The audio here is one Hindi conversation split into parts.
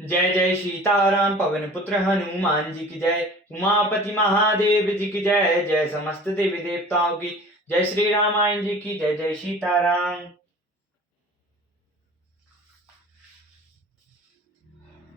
जय जय सीताराम पवन पुत्र हनुमान जी की जय। उमापति महादेव जी की जय। जय समस्त देवी देवताओं की जय। श्री रामायण जी की जय। जय सीताराम।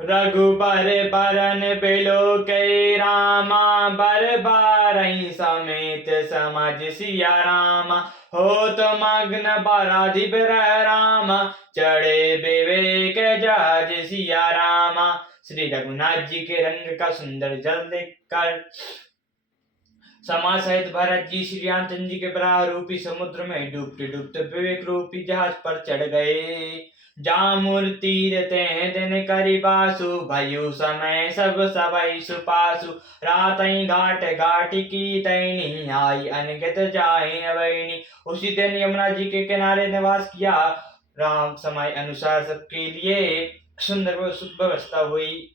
रघुबर बरन बिलो कै रामा, बर बारही समेत समझ सिया रामा। होत मग्न बराधिप रामा, चढ़े विवेक जहाज सिया रामा। श्री रघुनाथ जी के रंग का सुंदर जल देखकर समाज सहित भरत जी श्री रामचंद्र जी के बराह रूपी समुद्र में डूबते डूबते विवेक रूपी जहाज पर चढ़ गए। जामुर तीर ते दिन करी बासु, भयु समय सब सबई सुपासु। रातई घाट घाटी की तैनी, आई अनगित जाहि न बरनी। उसी दिन यमुना जी के किनारे निवास किया। राम समय अनुसार सबके लिए सुंदर व्यवस्था हुई।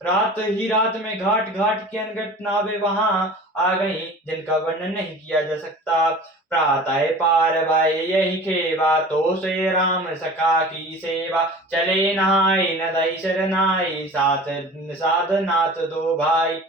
रात ही रात में घाट घाट की अनगिनत नावें वहां आ गई, जिनका वर्णन नहीं किया जा सकता। प्रातः पार भय यही खेवा, तो से राम सखा की सेवा। चले नहाय नदई शरनाई, साथ साध नाथ दो भाई।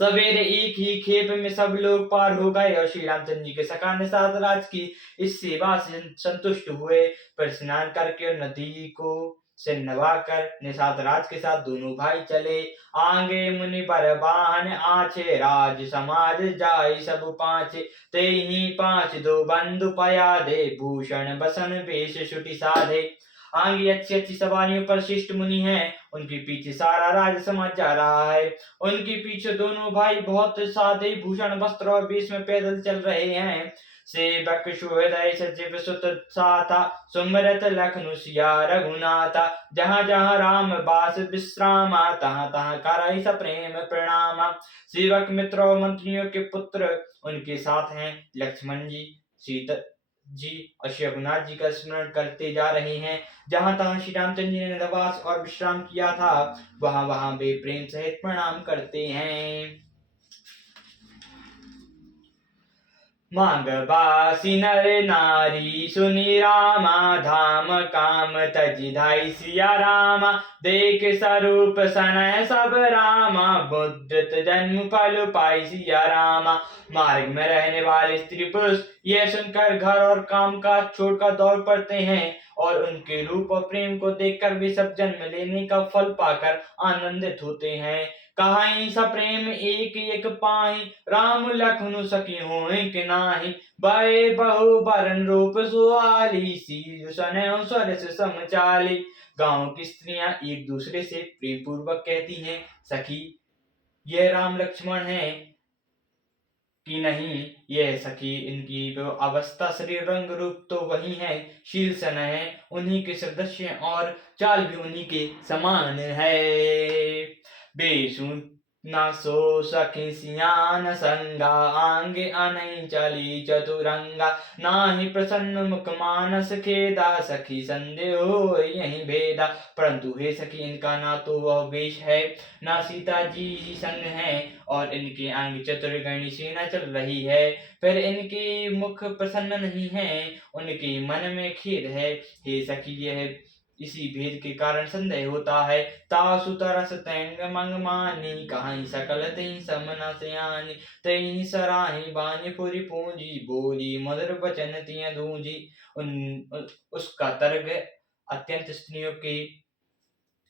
सवेरे एक ही खेप में सब लोग पार हो गए और श्री रामचंद्र जी के सखा निषाद राज की इस सेवा से संतुष्ट हुए। फिर स्नान करके नदी को से नवाकर निषाद राज के साथ दोनों भाई चले। आगे मुनि पर वाहन आछे, राज समाज जाय सब पाँचे। ते ही पाँच दो बंधु पया दे, भूषण बसन वेश शुटि साधे। आगे अच्छी अच्छी सवारियों पर शिष्ट मुनि हैं, उनके पीछे सारा राज समाज जा रहा है। उनके पीछे दोनों भाई बहुत सादे भूषण वस्त्र और वेश में पैदल चल रहे हैं। सेवक सुहृदय सचिव सुत साथा, सुमरत लखनु सिया रघुनाथा। जहाँ जहाँ राम बास विश्रामा, तहाँ तहाँ करई सप्रेम प्रणामा। सेवक मित्र और मंत्रियों के पुत्र उनके साथ हैं। लक्ष्मण जी, सीता जी और श्री रघुनाथ जी का स्मरण करते जा रहे हैं। जहाँ तहाँ श्री रामचंद्र जी ने निवास और विश्राम किया था, वहां वहां वे प्रेम सहित प्रणाम करते हैं। मांग बासी नर नारी, सुनी रामा धाम काम तजि धाई सिया रामा। देख स्वरूप सनय सब रामा, मुद्रित जन्म फल पाई सिया रामा। मार्ग में रहने वाले स्त्री पुरुष यह सुनकर घर और काम काज छोड़कर दौड़ पड़ते हैं, और उनके रूप और प्रेम को देखकर वे सब जन्म लेने का फल पाकर आनंदित होते हैं। कहाई सप्रेम एक एक पाही, राम लखनु सखी होय कि नाही। भय बहु बरन रूप सुहाली, सी सनय सरस समचाली। गांव की स्त्रियां एक दूसरे से प्रेम पूर्वक कहती हैं, सखी यह राम लक्ष्मण है कि नहीं। यह सखी इनकी वो अवस्था शरीर रंग रूप तो वही है, शील सनय है उन्हीं के सदस्य और चाल भी उन्हीं के समान है। बेसु न सो सखी सियान संगा, आंगे अनई चली चतुरंगा। नाही प्रसन्न मुख मानस खेदा, सखी संदेह हो यही भेदा। परंतु हे सखी इनका ना तो वह वेश है, ना सीता जी ही संग है, और इनके आगे चतुर्गणी सेना चल रही है। फिर इनके मुख प्रसन्न नहीं है, उनके मन में खेद है। हे सखी यह इसी भेद के कारण संदेह होता है। तासु तरस तैंग मंग मानी, कहाई सकल तई समन सयानी। तई सराही बानी पुरी पूंजी, बोली मधुर वचन तिय दूंजी। उसका तर्क अत्यंत स्त्रियों के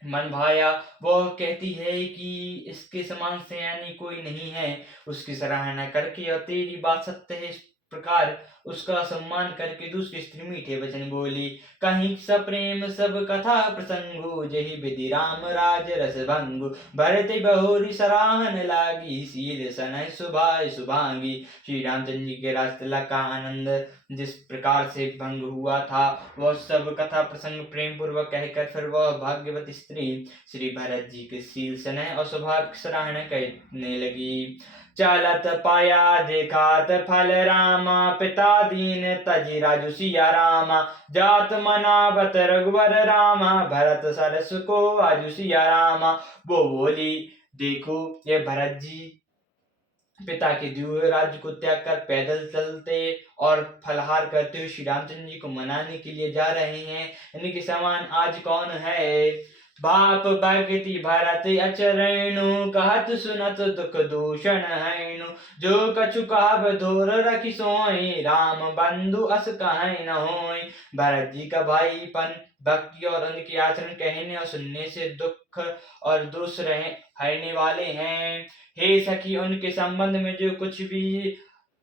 मन भाया। वह कहती है कि इसके समान सयानी कोई नहीं है। उसकी सराहना करके और तेरी बात सत्य है इस प्रकार उसका सम्मान करके दूसरी स्त्री मीठे वचन बोली। कहीं सप्रेम सब कथा प्रसंगु, जही विधि राम राज रस भंगु। भरत बहुरी सराहन लागी, शील सनय सुभाय शुभांगी। श्री रामचंद्र जी के राजतिलक का आनंद जिस प्रकार से भंग हुआ था, वह सब कथा प्रसंग प्रेम पूर्वक कहकर फिर वह भाग्यवती स्त्री श्री भरत जी के शील सनय और स्वभाव की सराहना करने लगी। चलत पाया देखात फल रामा, पिता दीन तजि राजु सिया रामा। जात मनावत रघुवर रामा, भरत सरस को आजु सिया रामा। वो बोली, देखो ये भरत जी पिता के दिए हुए राज्य को त्याग कर पैदल चलते और फलहार करते हुए श्री रामचंद्र जी को मनाने के लिए जा रहे हैं। इनके समान आज कौन है। बाप भगति भरत अचरणु कहत सुनत दुख दूषण हैनु जो कछु काब धोर रखी सोई राम बंधु अस कहीं न होई। भरत जी का भाईपन भक्ति और उनके आचरण कहने और सुनने से दुख और दोष हरने वाले हैं। हे सखी, उनके संबंध में जो कुछ भी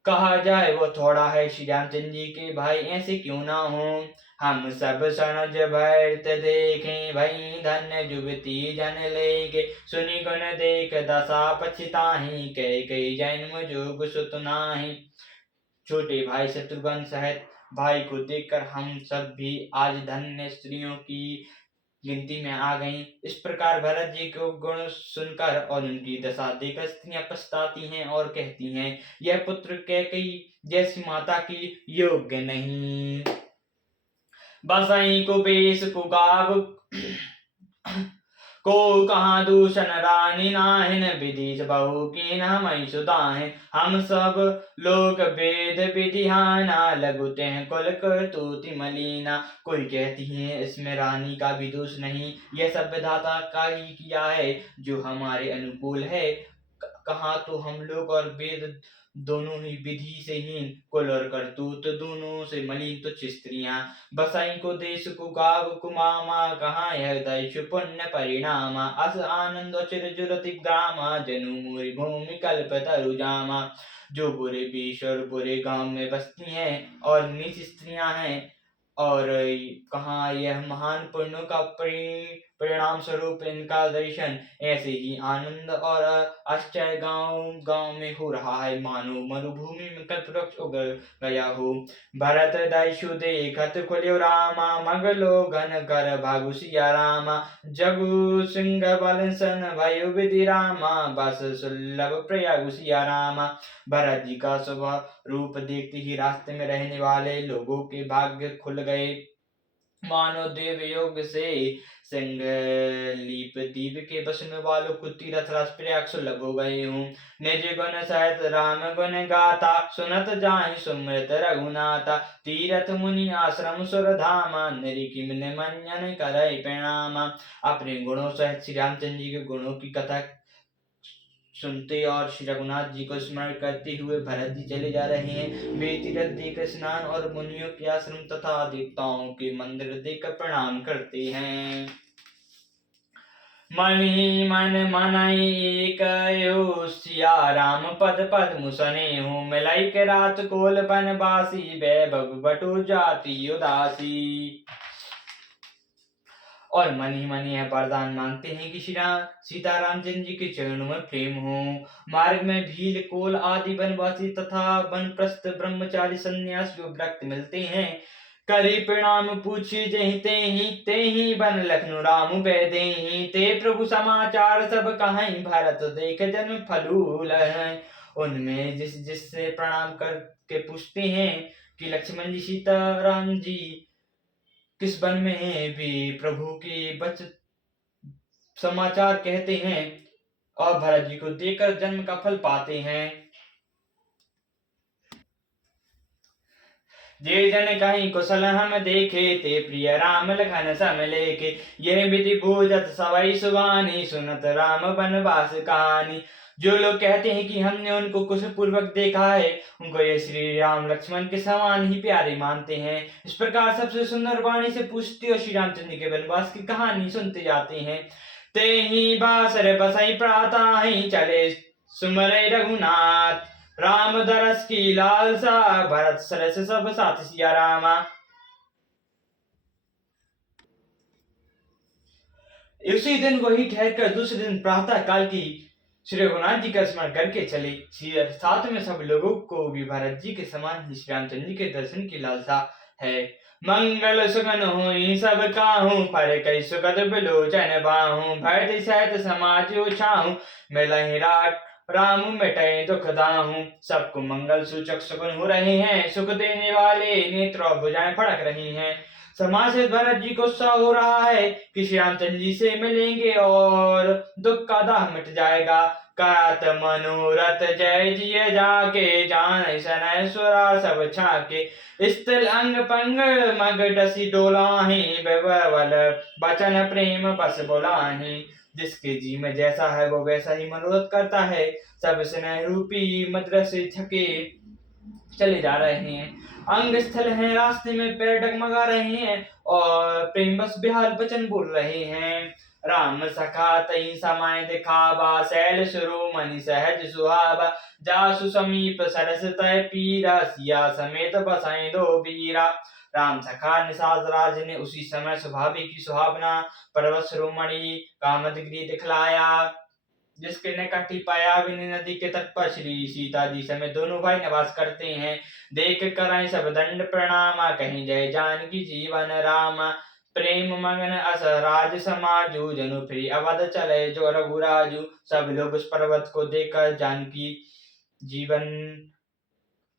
कहा जाए वो थोड़ा है। श्री रामचंद्र जी के भाई ऐसे क्यों ना हो। हम सब सनज भरत देखें भई धन्य जुगति जन लेके सुनि गुण देख दशा पछताहि कह कई जन्म जोग सुत नाही। छोटे भाई शत्रुघ्न सहित भाई को देखकर हम सब भी आज धन्य स्त्रियों की गिनती में आ गई। इस प्रकार भरत जी को गुण सुनकर और उनकी दशा देखकर स्त्रियां पछताती हैं और कहती हैं, यह पुत्र कैकेयी जैसी माता की योग्य नहीं। बसई को बेस कुगाब को कहाँ दूषण रानी नाहिन विधि बहु कीन हम सुदाहें। हम सब लोग वेद विधिहाना लगुते हैं कुल करतूति मलिना। कोई कहती है इसमें रानी का भी दोष नहीं, यह सब विधाता का ही किया है जो हमारे अनुकूल है। कहाँ तो हम लोग और वेद दोनों ही विधि से हीन, कुल और करतूत दोनों से मलिन तुच्छ स्त्रियां। बसाई को देश को गाव कुमामा कहाँ यह दैश पुण्य परिणामा। अस आनंद चिर जुरति ग्रामा जनु मूरी भूमि कल्प तरु जामा। जो बुरे विष और बुरे गांव में बसती हैं और नीच स्त्रियां हैं और कहाँ यह महान पुण्यों का परिणाम स्वरूप इनका दर्शन। ऐसे ही आनंद और आश्चर्य गांव में हो रहा है, मानो मरुभूमि में कल्पवृक्ष उग गया हो। भरत दैशु देखत खुल्यो रामा मगलो घन कर भागु सिया रामा। जगु सिंह बलसन भयो विधि रामा बस सुलभ प्रयागु सिया रामा। भरत जी का स्वभाव रूप देखते ही रास्ते में रहने वाले लोगों के भाग्य खुल गए, मानो देव योग से सिंह लीप दीप के बसने वालों को तीरथ रस प्रयाग सुलभ हो गए हूँ। निज गुण सहित राम गुण गाता सुनत जाहि सुमृत रघुनाथा। तीरथ मुनि आश्रम सुर धामा निरिकिम निमंजन करई प्रणामा। अपने गुणों सहित श्री रामचंद्र जी के गुणों की कथा सुनते और श्री रघुनाथ जी को स्मरण करते हुए भरत जी चले जा रहे हैं। वे तीरथ देकर स्नान और मुनियों के आश्रम तथा देवताओं के मंदिर देकर प्रणाम करते हैं। मणि मन मनई एक सिया राम पद पद मुसने हूँ। मिलाई के रात कोल बनवासी वैभव बटु जाति उदासी। और मन ही मन यह वरदान मांगते हैं कि श्री सीता रामचंद्र जी के चरणों में प्रेम हो। मार्ग में भील कोल आदि वनवासी तथा वनप्रस्थ ब्रह्मचारी सन्यास जो व्रत मिलते हैं, करी प्रणाम पूछी जहि ते ही बन लखनु राम बेदेहि। ते प्रभु समाचार सब कहीं भरत देख जन्म फलूल है। उनमें जिससे प्रणाम करके पूछते हैं कि लक्ष्मण जी सीता राम जी किस वन में है, वे प्रभु के बच समाचार कहते हैं और भरत जी को देखकर जन्म का फल पाते हैं। जे जन कहीं कुशल हम देखे ते प्रिय राम लखन सम लेके। यह विधि भूजत सवई सुबानी सुनत राम वनवास कहानी। जो लोग कहते हैं कि हमने उनको कुशल पूर्वक देखा है, उनको ये श्री राम लक्ष्मण के समान ही प्यारे मानते हैं। इस प्रकार सबसे सुंदर वाणी से पूछते और श्री रामचंद्र के वनवास की कहानी सुनते जाते हैं। ते ही बासर बसई प्राता ही चले सुमरे रघुनाथ। राम दरस की लालसा भरत सरस सब साथ सिया रामा। उसी दिन वही ठहरकर दूसरे दिन प्रातः काल की श्री रघुनाथ जी का स्मरण करके चले। साथ में सब लोगों को भी भरत जी के समान ही श्री रामचंद्र जी के दर्शन की लालसा है। मंगल सुगन हुई सब काहू पर कई सुगत बिलोचन बाहू। भरत सहित समाज उछाहू मिलहि राम मिटे दुख दाहू। सबको मंगल सूचक सुगन हो रहे हैं, सुख देने वाले नेत्र और भुजाएं फड़क रही हैं। समाज भरत जी को उत्साह हो रहा है कि श्री रामचंद्र जी से मिलेंगे और दुख का दाह मिट जाएगा। कहत मनोरथ जय जिय जाके, जान सनय सुरा सब छाके। स्थिल अंग पंग मग डसी डोलाही, विवल बचन प्रेम बस बोलाही। जिसके जी में जैसा है वो वैसा ही मनोरथ करता है। सब स्नेह रूपी मद्र से छके चले जा रहे हैं। अंग स्थल हैं, रास्ते में पैर डगमगा रहे हैं और प्रेम बस बेहाल वचन बोल रहे हैं। राम सखा तई समय दिखावा, शैल शिरोमणि सहज सुहावा। जासु समीप सरस तय पीरा, सिया समेत बसाए दो वीरा। राम सखा निषाद राज ने उसी समय स्वाभाविक की सुहावना पर्वत शिरोमणि कामदगिरी दिखलाया, जिसके निकट ही पायाविनी नदी के तट पर श्री सीता जी समेत दोनों भाई निवास करते हैं। देख कर सब दंड प्रणाम, कहीं जय जानकी जीवन राम। प्रेम मगन अस राज समाजू, जनु फिर अवध चले जो रघुराजू। सब लोग उस पर्वत को देखकर जानकी जीवन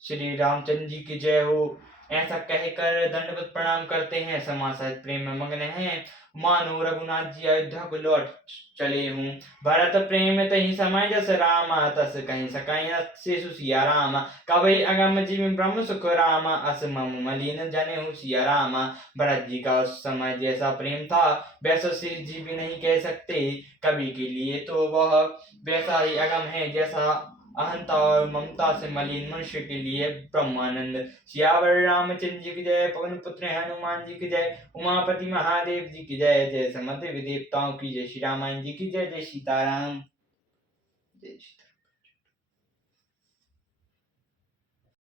श्री रामचंद्र जी की जय हो ऐसा कहकर दंडवत प्रणाम करते हैं। समासद प्रेम में मग्न हैं, मानो रघुनाथ जी अयोध्या को लौट चले हूँ। भरत प्रेम तही समय जस रामा, तस कहीं सकाई से सिया रामा। कवि अगम जीव ब्रह्म सुख रामा, अस मम मलिन जने हूँ सिया रामा। भरत जी का उस समय जैसा प्रेम था वैसा शेष जी भी नहीं कह सकते। कवि के लिए तो वह वैसा ही अगम है जैसा अहंता और ममता से मलिन मनुष्य के लिए ब्रह्मानंद। सियावर रामचंद्र जी की जय, पवन पुत्र हनुमान जी की जय, उमापति महादेव जी की जय, जय समस्त देवताओं की जय, श्री रामायण जी की जय, जय सीताराम, जय सीताराम।